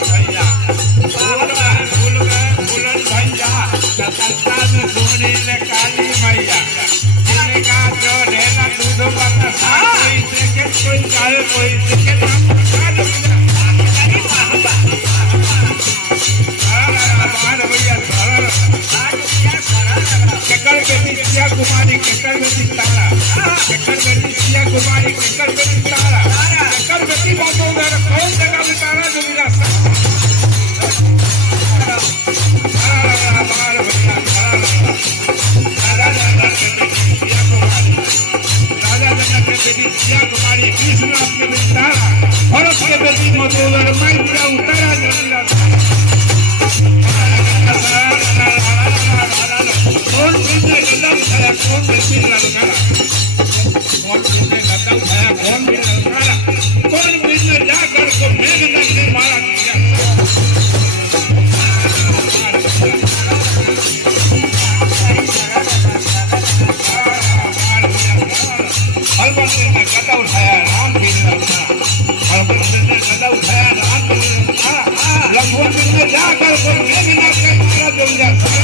भैया फूल फूलन भैया संता में सोने ले काली मैया जिनका जो ढेला दूध बता कोई सेकंड कोई चाहे कोई सेकंड बाहर भैया केकर बेटी सिया कुमारी केकर बेटी तारा केकर बेटी सिया कुमारी केकर बेटी तारा केकर बेटी बातों में कौन जगह में तारा जो मिला सिया कुमारी कृष्ण आपके बेटी तारा भरत के बेटी मधुवर मैं पूरा उतारा जो मिला कौन बिजनेस कदम खाया कौन बिजनेस लगाया कौन बिजनेस कदम खाया कौन बिजनेस लगाया कौन बिजनेस जाकर को मेघनाथ ने मारा दिया हलबंदे ने कदम उठाया राम भी ने उठाया हलबंदे ने कदम उठाया राम भी ने उठाया लखन ने जाकर को मेघनाथ ने मारा दिया